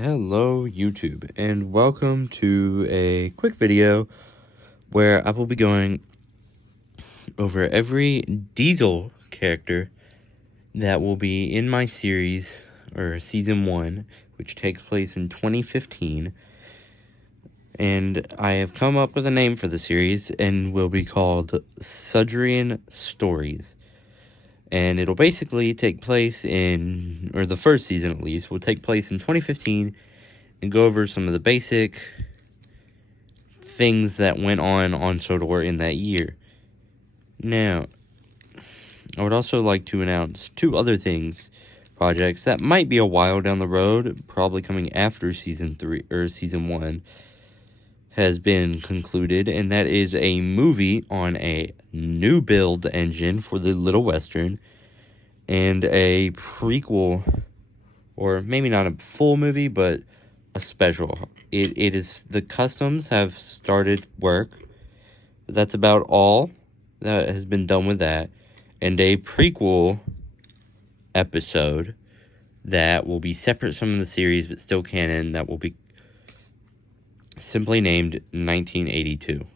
Hello YouTube, and welcome to a quick video where I will be going over every Diesel character that will be in my series, or Season 1, which takes place in 2015. And I have come up with a name for the series, and will be called Sudrian Stories. And it'll basically take place in, or the first season at least, will take place in 2015, and go over some of the basic things that went on Sodor in that year. Now, I would also like to announce two other projects that might be a while down the road, probably coming after Season 3, or Season 1, has been concluded, and that is a movie on a new build engine for the Little Western, and a prequel, or maybe not a full movie, but a special. It is, the customs have started work, but that's about all that has been done with that, and a prequel episode that will be separate from the series, but still canon, that will be simply named 1982.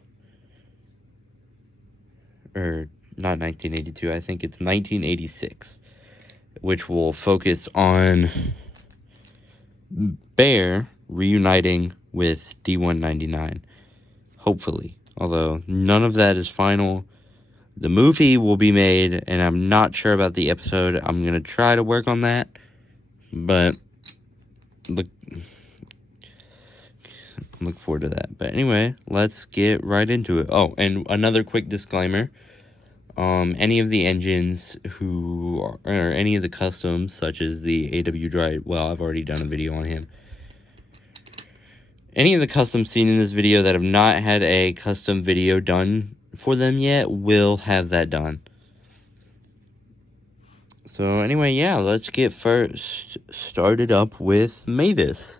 Or, not 1982, I think it's 1986, which will focus on Bear reuniting with D199, hopefully. Although, none of that is final. The movie will be made, and I'm not sure about the episode. I'm going to try to work on that, but look forward to that. But anyway, let's get right into it. Oh, and another quick disclaimer. Any of the engines or any of the customs, such as the AW Dry, well, I've already done a video on him. Any of the customs seen in this video that have not had a custom video done for them yet will have that done. So anyway, yeah, let's get first started up with Mavis.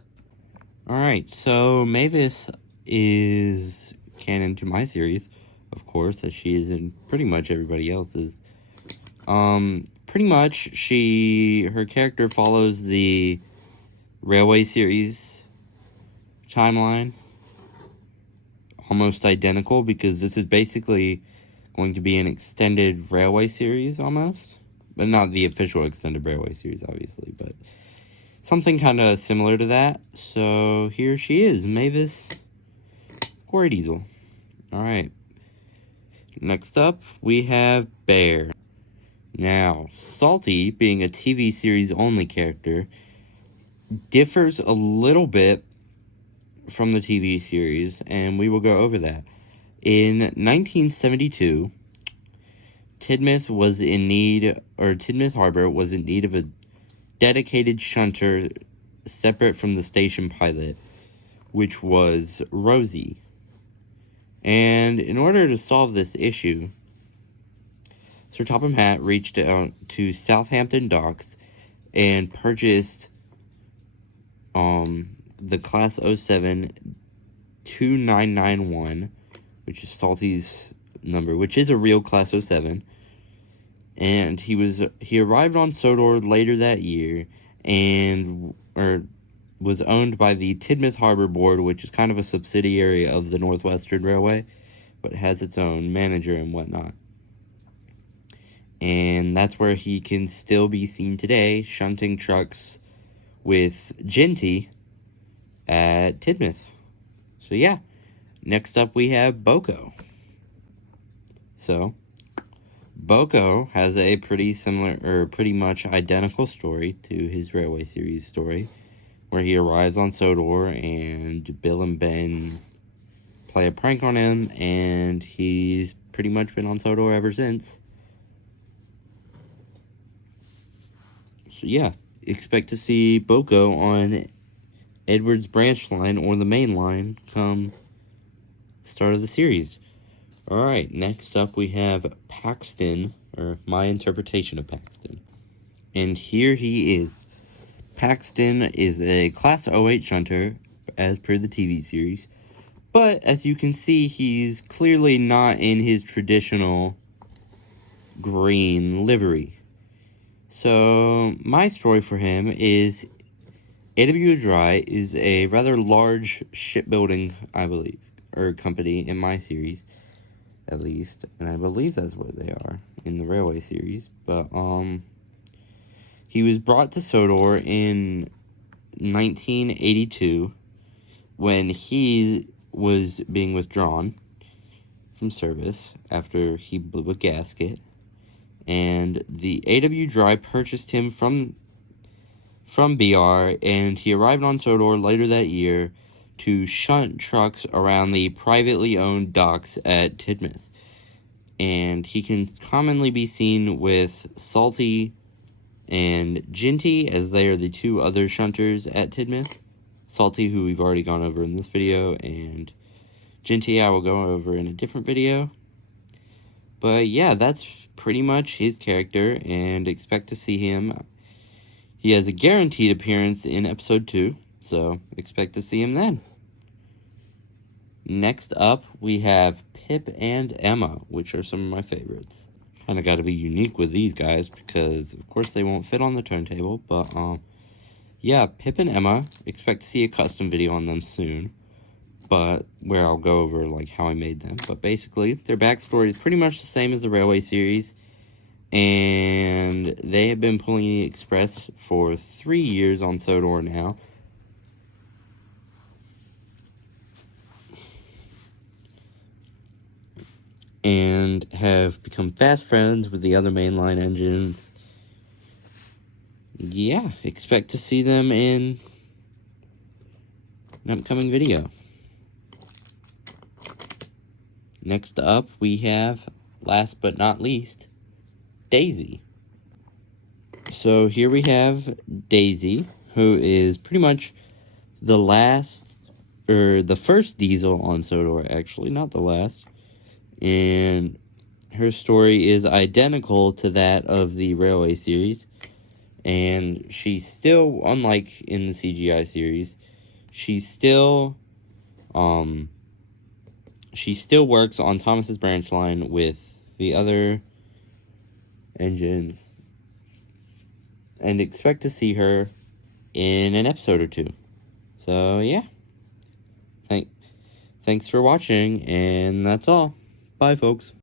Alright, so Mavis is canon to my series, of course, as she is in pretty much everybody else's. Pretty much, her character follows the Railway series timeline, almost identical, because this is basically going to be an extended Railway series, almost. But not the official extended Railway series, obviously, but something kind of similar to that. So here she is, Mavis Quarry Diesel. Alright. Next up, we have Bear. Now, Salty, being a TV series only character, differs a little bit from the TV series, and we will go over that. In 1972, Tidmouth Harbor was in need of a dedicated shunter separate from the station pilot, which was Rosie. And in order to solve this issue, Sir Topham Hatt reached out to Southampton Docks and purchased the Class 07 2991, which is Salty's number, which is a real Class 07. And he arrived on Sodor later that year, and was owned by the Tidmouth Harbor Board, which is kind of a subsidiary of the Northwestern Railway, but has its own manager and whatnot. And that's where he can still be seen today, shunting trucks with Genty at Tidmouth. So yeah, next up we have Boko. So Boko has a pretty similar, or pretty much identical story to his Railway series story, where he arrives on Sodor and Bill and Ben play a prank on him, and he's pretty much been on Sodor ever since. So yeah, expect to see Boko on Edward's branch line or the main line come start of the series. Alright, next up we have Paxton, or my interpretation of Paxton. And here he is. Paxton is a Class 08 shunter, as per the TV series. But, as you can see, he's clearly not in his traditional green livery. So, my story for him is AW Dry is a rather large shipbuilding, I believe, or company in my series, at least, and I believe that's what they are in the Railway series. But he was brought to Sodor in 1982 when he was being withdrawn from service after he blew a gasket, and the AW Dry purchased him from BR, and he arrived on Sodor later that year to shunt trucks around the privately owned docks at Tidmouth. And he can commonly be seen with Salty and Ginty, as they are the two other shunters at Tidmouth. Salty, who we've already gone over in this video, and Ginty I will go over in a different video. But yeah, that's pretty much his character, and expect to see him. He has a guaranteed appearance in episode 2, so expect to see him then. Next up, we have Pip and Emma, which are some of my favorites. Kind of got to be unique with these guys because, of course, they won't fit on the turntable. But, yeah, Pip and Emma, expect to see a custom video on them soon. But where I'll go over, like, how I made them. But basically, their backstory is pretty much the same as the Railway series. And they have been pulling the express for 3 years on Sodor now. And have become fast friends with the other mainline engines. Yeah, expect to see them in an upcoming video. Next up, we have, last but not least, Daisy. So here we have Daisy, who is pretty much the last, or the first Diesel on Sodor, actually, not the last. And her story is identical to that of the Railway series. And she's still, unlike in the CGI series, she still works on Thomas's branch line with the other engines, and expect to see her in an episode or two. So yeah, thanks for watching, and that's all. Bye, folks.